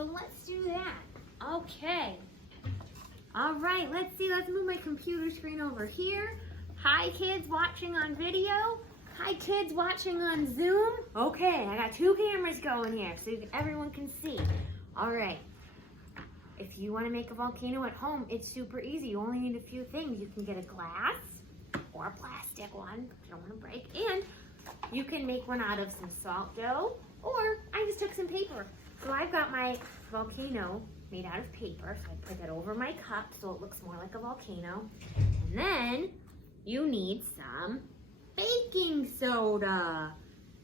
So let's do that. Okay. All right, let's see. Let's move my computer screen over here. Hi, kids watching on video. Hi, kids watching on Zoom. Okay, I got 2 cameras going here so everyone can see. All right. If you want to make a volcano at home, it's super easy. You only need a few things. You can get a glass or a plastic one. You don't want to break. And you can make one out of some salt dough, or I just took some paper. So I've got my volcano made out of paper. So I put that over my cup so it looks more like a volcano. And then you need some baking soda.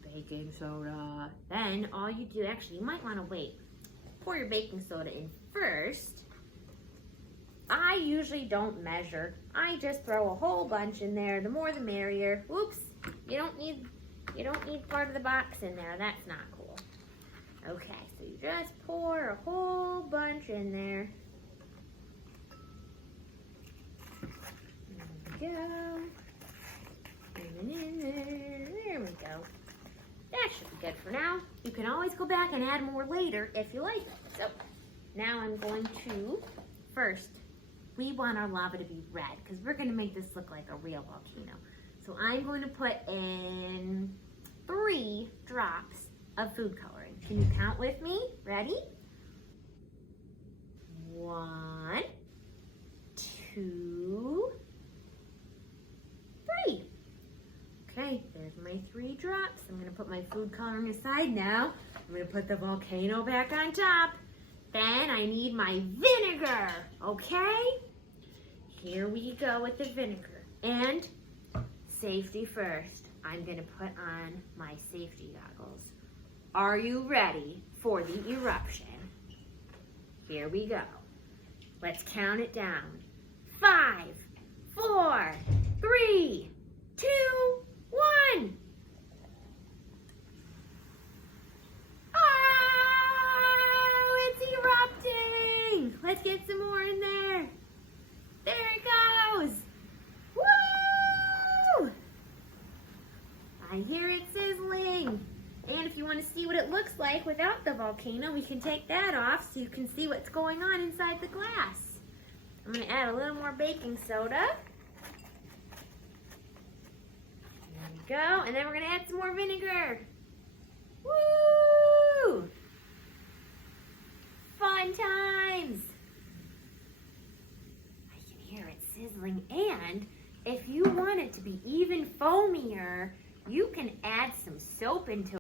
Baking soda. Then all you do, actually, you might want to wait. Pour your baking soda in first. I usually don't measure. I just throw a whole bunch in there. The more the merrier. Whoops. You don't need part of the box in there. That's not cool. Okay, so you just pour a whole bunch in there. There we go. And in there. There we go. That should be good for now. You can always go back and add more later if you like. So now I'm going to, first, we want our lava to be red because we're going to make this look like a real volcano. So I'm going to put in 3 drops of food coloring. Can you count with me? Ready? 1, 2, 3. Okay, there's my 3 drops. I'm gonna put my food coloring aside now. I'm gonna put the volcano back on top. Then I need my vinegar, okay? Here we go with the vinegar. And safety first. I'm gonna put on my safety goggles. Are you ready for the eruption? Here we go. Let's count it down. 5, 4, 3, 2, 1. Oh, it's erupting. Let's get some more in there. There it goes. Woo! I hear it sizzling. And if you want to see what it looks like without the volcano, we can take that off so you can see what's going on inside the glass. I'm going to add a little more baking soda. There we go. And then we're going to add some more vinegar. Woo! Fun times. I can hear it sizzling. And if you want it to be even foamier, you can add some soap into it.